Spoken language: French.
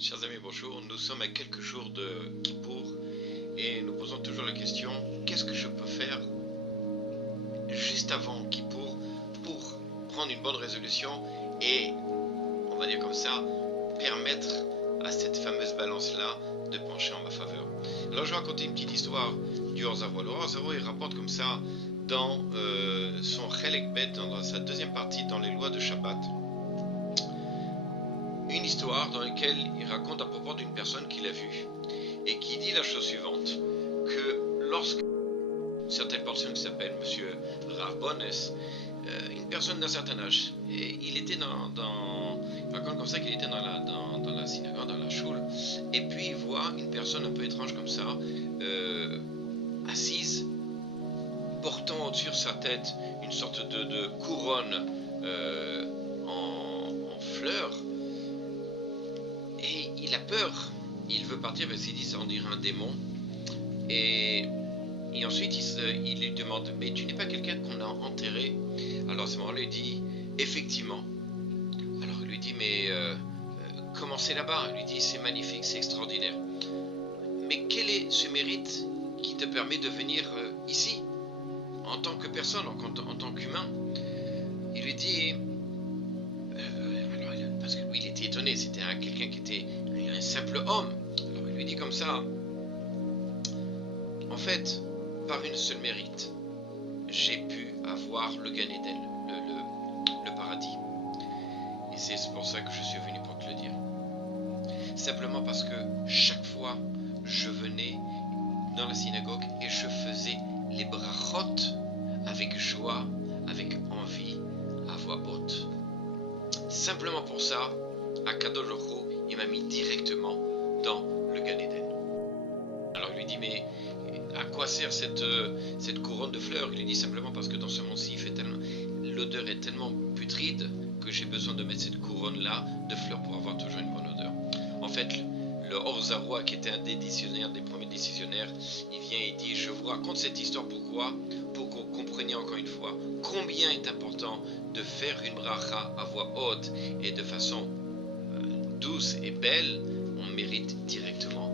Chers amis, bonjour. Nous sommes à quelques jours de Kippour et nous posons toujours la question, qu'est-ce que je peux faire juste avant Kippour pour prendre une bonne résolution et, on va dire comme ça, permettre à cette fameuse balance-là de pencher en ma faveur. Alors je vais raconter une petite histoire du Or-Zarou. Le Or-Zarou, il rapporte comme ça dans son Chelek Bet, dans sa deuxième partie, dans les lois de Shabbat, une histoire dans laquelle il raconte à propos d'une personne qu'il a vue et qui dit la chose suivante, que lorsque une certaine personne qui s'appelle Monsieur Rav Bones, une personne d'un certain âge, et il était il raconte comme ça qu'il était dans la synagogue, dans la choule, et puis il voit une personne un peu étrange comme ça, assise, portant au-dessus de sa tête une sorte de couronne en fleurs. Et il a peur, il veut partir parce qu'il dit ça on dirait un démon. Et ensuite il lui demande, mais tu n'es pas quelqu'un qu'on a enterré? Alors à ce moment-là il dit, effectivement. Alors il lui dit, mais comment c'est là-bas? Il lui dit, c'est magnifique, c'est extraordinaire. Mais quel est ce mérite qui te permet de venir ici, en tant que personne, en tant qu'humain? Il lui dit, parce que lui il était étonné, c'était quelqu'un qui était un simple homme. Alors il lui dit comme ça, en fait, par une seule mérite, j'ai pu avoir le Gan Eden, le paradis. Et c'est pour ça que je suis venu pour te le dire. Simplement parce que chaque fois, je venais dans la synagogue et je faisais les brachot avec joie, avec envie, à voix haute. Simplement pour ça, Akadosh Baruch Hu, il m'a mis directement dans le Gan Eden. Alors il lui dit, mais à quoi sert cette couronne de fleurs? Il lui dit simplement parce que dans ce monde-ci, l'odeur est tellement putride que j'ai besoin de mettre cette couronne-là de fleurs pour avoir toujours une bonne odeur. En fait, le Or-Zarou, qui était un des premiers décisionnaires, il vient et dit, je vous raconte cette histoire pourquoi? Pour que vous compreniez encore une fois combien est important de faire une bracha à voix haute et de façon douce et belle, on mérite directement